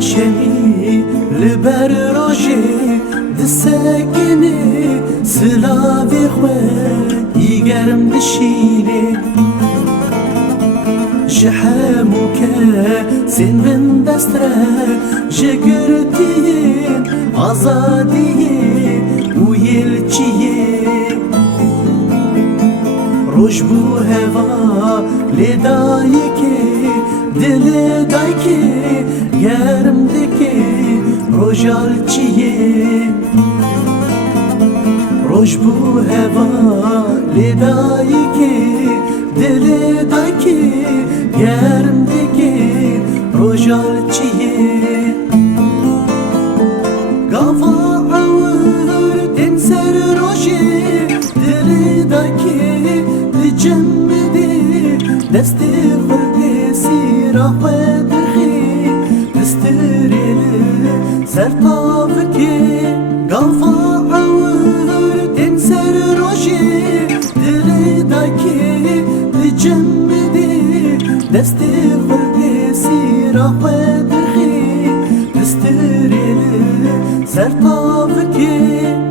شمی لبر روژه دسکنی سلاوی خواه ایگرم دشینی جحمو که سن من دستره جگرتین آزادیه و یلچیه روش بو هوا لدایی که دل دای که گرم دکه روشال چیه روش بو هوا لدایی که دل دای که گرم دکه روشال چیه گاوا عور دن سر روشه دل دای که لجمده دست خورده سیرا خدخی دستریل سر تافکه گافا عور دن سر روشه دل داکی لجمده دست خورده سیرا خدخی دستریل سر تافکه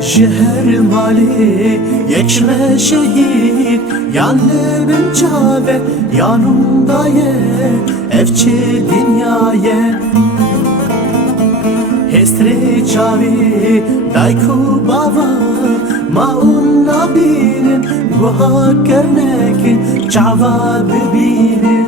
شهر مالی یکشمه شهید yanlı ben çave yanımdaye evçi dünyaya hestre çavi dayku baba maun nabinin guha kernekin çava bibinin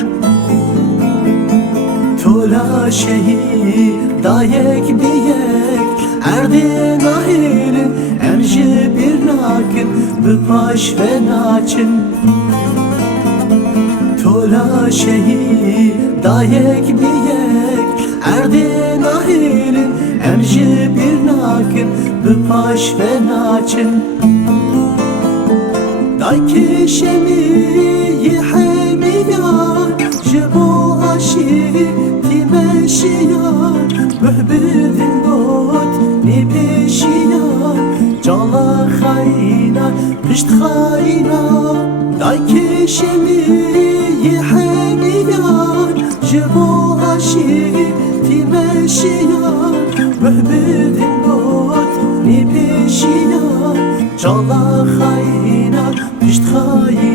tola şehir dayek biyek erdin ahilin emji bir nakin bıpaş ve naçin tola şehir dayek biyek erdin ahilin emji bir nakin bıpaş ve naçin dayki şemi yihemiyan jibo aşi timeşiyan mühbidin got nibişiyan cala khayna pişt khayna dayki şemi yihemiyan jibo aşi timeşiyan mühbidin got nibişiyan cala khayna pişt khayna